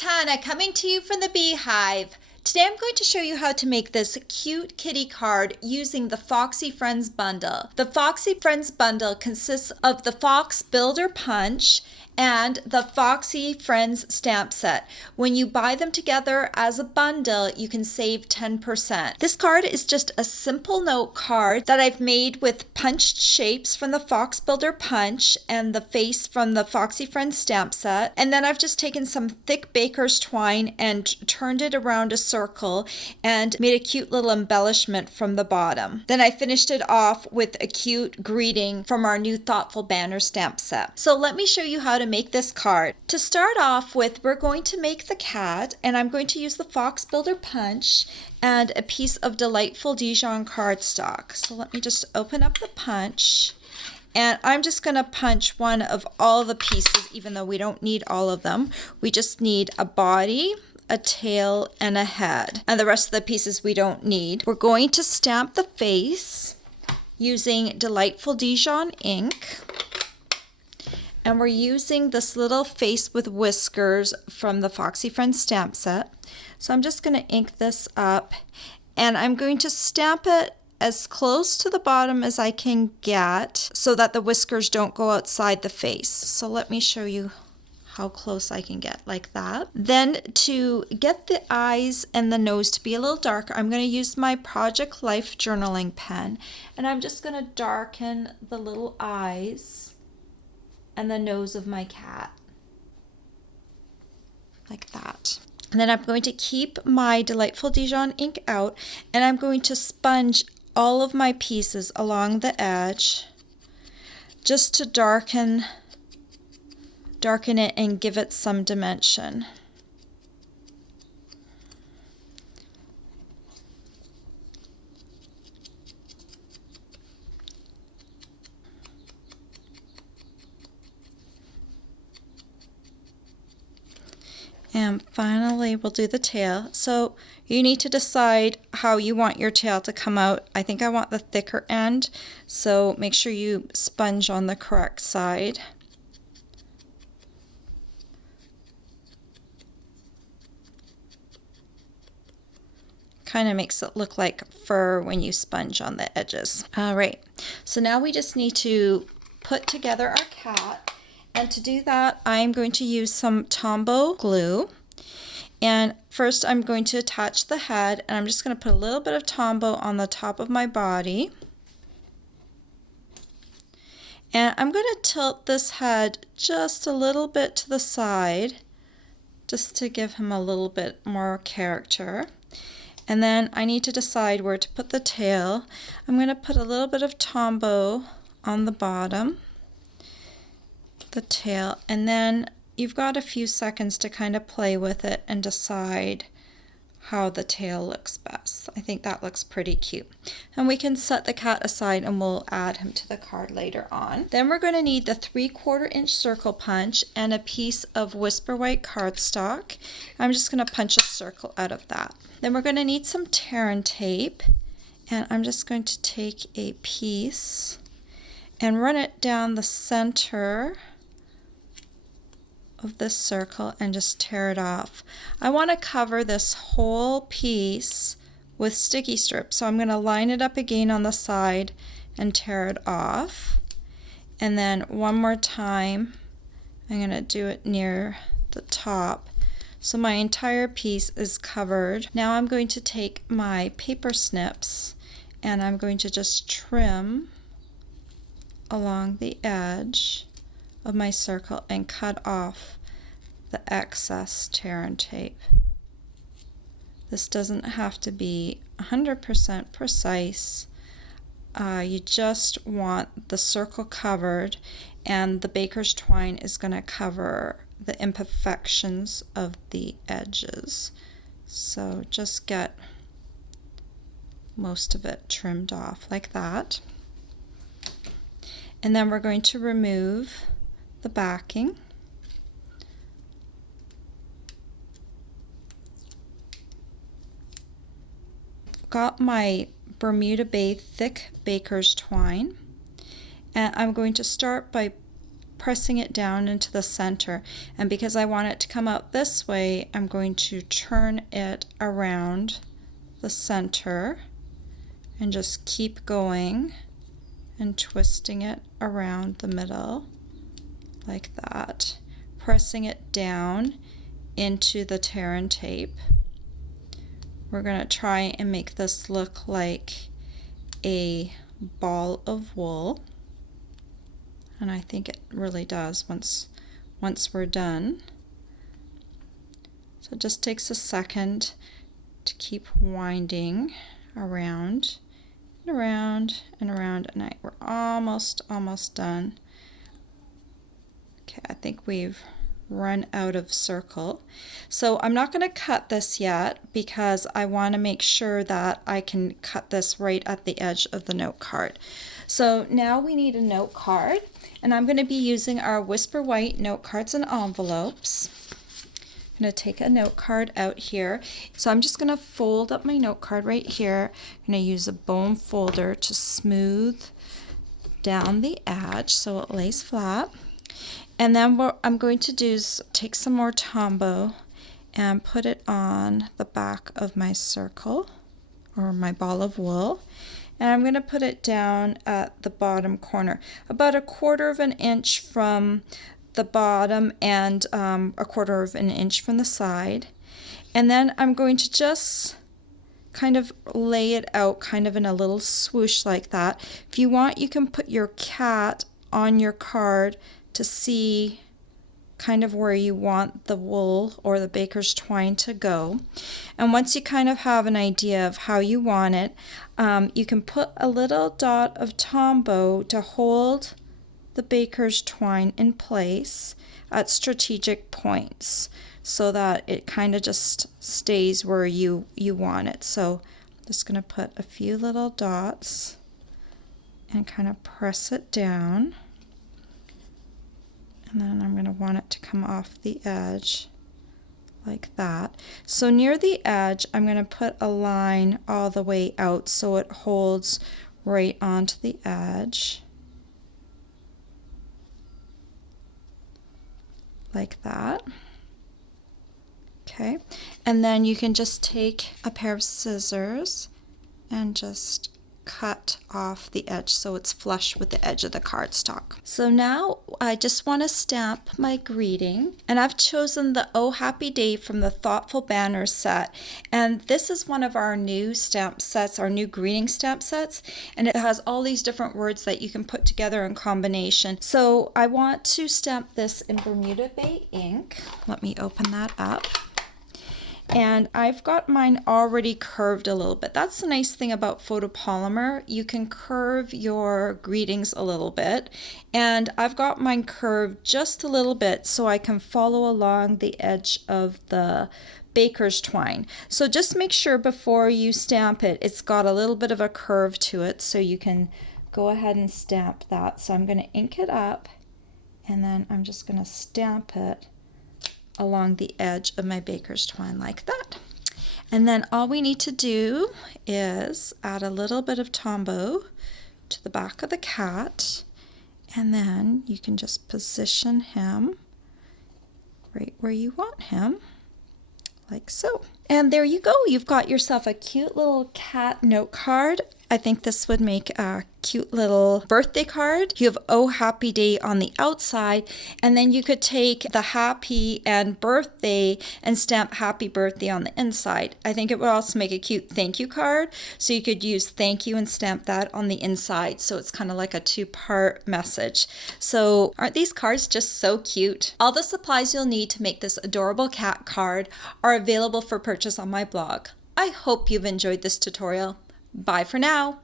Quintana coming to you from the Beehive. Today I'm going to show you how to make this cute kitty card using the Foxy Friends bundle. The Foxy Friends bundle consists of the Fox Builder Punch and the Foxy Friends stamp set. When you buy them together as a bundle, you can save 10%. This card is just a simple note card that I've made with punched shapes from the Fox Builder Punch and the face from the Foxy Friends stamp set. And then I've just taken some thick baker's twine and turned it around a circle and made a cute little embellishment from the bottom. Then I finished it off with a cute greeting from our new Thoughtful Banner stamp set. So let me show you how to make this card. To start off with, we're going to make the cat, and I'm going to use the Fox Builder Punch and a piece of delightful Dijon cardstock. So let me just open up the punch, and I'm just going to punch one of all the pieces, even though we don't need all of them. We just need a body, a tail, and a head, and the rest of the pieces we don't need. We're going to stamp the face using delightful Dijon ink. And we're using this little face with whiskers from the Foxy Friends stamp set. So I'm just going to ink this up, and I'm going to stamp it as close to the bottom as I can get so that the whiskers don't go outside the face. So let me show you how close I can get, like that. Then to get the eyes and the nose to be a little darker, I'm going to use my Project Life journaling pen, and I'm just going to darken the little eyes and the nose of my cat, like that. And then I'm going to keep my delightful Dijon ink out, and I'm going to sponge all of my pieces along the edge just to darken it and give it some dimension. And finally, we'll do the tail. So you need to decide how you want your tail to come out. I think I want the thicker end, so make sure you sponge on the correct side. Kind of makes it look like fur when you sponge on the edges. All right, so now we just need to put together our cat. And to do that, I'm going to use some Tombow glue. And first I'm going to attach the head, and I'm just going to put a little bit of Tombow on the top of my body. And I'm going to tilt this head just a little bit to the side, just to give him a little bit more character. And then I need to decide where to put the tail. I'm going to put a little bit of Tombow on the bottom, the tail, and then you've got a few seconds to kind of play with it and decide how the tail looks best. I think that looks pretty cute. And we can set the cat aside and we'll add him to the card later on. Then we're going to need the 3/4 inch circle punch and a piece of Whisper White cardstock. I'm just going to punch a circle out of that. Then we're going to need some tear and tape, and I'm just going to take a piece and run it down the center of this circle and just tear it off. I want to cover this whole piece with sticky strips, so I'm going to line it up again on the side and tear it off. And then one more time, I'm going to do it near the top, so my entire piece is covered. Now I'm going to take my paper snips, and I'm going to just trim along the edge of my circle and cut off the excess tear and tape. This doesn't have to be 100% precise. You just want the circle covered, and the baker's twine is going to cover the imperfections of the edges. So just get most of it trimmed off like that. And then we're going to remove the backing. Got my Bermuda Bay thick baker's twine, and I'm going to start by pressing it down into the center. And because I want it to come out this way, I'm going to turn it around the center and just keep going and twisting it around the middle like that, pressing it down into the tear and tape. We're going to try and make this look like a ball of wool, and I think it really does once we're done. So it just takes a second to keep winding around and around and around, and we're almost done. Okay, I think we've run out of circle. So I'm not going to cut this yet because I want to make sure that I can cut this right at the edge of the note card. So now we need a note card, and I'm going to be using our Whisper White note cards and envelopes. I'm going to take a note card out here. So I'm just going to fold up my note card right here. I'm going to use a bone folder to smooth down the edge so it lays flat. And then what I'm going to do is take some more Tombow and put it on the back of my circle or my ball of wool. And I'm going to put it down at the bottom corner, about 1/4 of an inch from the bottom and 1/4 of an inch from the side. And then I'm going to just kind of lay it out kind of in a little swoosh like that. If you want, you can put your cat on your card to see kind of where you want the wool or the baker's twine to go. And once you kind of have an idea of how you want it, you can put a little dot of Tombow to hold the baker's twine in place at strategic points so that it kind of just stays where you want it. So I'm just going to put a few little dots and kind of press it down. And then I'm going to want it to come off the edge like that. So near the edge, I'm going to put a line all the way out so it holds right onto the edge. Like that. Okay. And then you can just take a pair of scissors and just cut off the edge so it's flush with the edge of the cardstock. So now I just want to stamp my greeting, and I've chosen the Oh Happy Day from the Thoughtful Banners set, and this is one of our new stamp sets, our new greeting stamp sets, and it has all these different words that you can put together in combination. So I want to stamp this in Bermuda Bay ink. Let me open that up. And I've got mine already curved a little bit. That's the nice thing about photopolymer. You can curve your greetings a little bit. And I've got mine curved just a little bit so I can follow along the edge of the baker's twine. So just make sure before you stamp it, it's got a little bit of a curve to it so you can go ahead and stamp that. So I'm going to ink it up, and then I'm just going to stamp it along the edge of my baker's twine like that. And then all we need to do is add a little bit of Tombow to the back of the cat, and then you can just position him right where you want him, like so. And there you go, you've got yourself a cute little cat note card. I think this would make a cute little birthday card. You have Oh Happy Day on the outside, and then you could take the happy and birthday and stamp happy birthday on the inside. I think it would also make a cute thank you card, so you could use thank you and stamp that on the inside, so it's kind of like a two-part message. So aren't these cards just so cute? All the supplies you'll need to make this adorable cat card are available for purchase on my blog. I hope you've enjoyed this tutorial. Bye for now.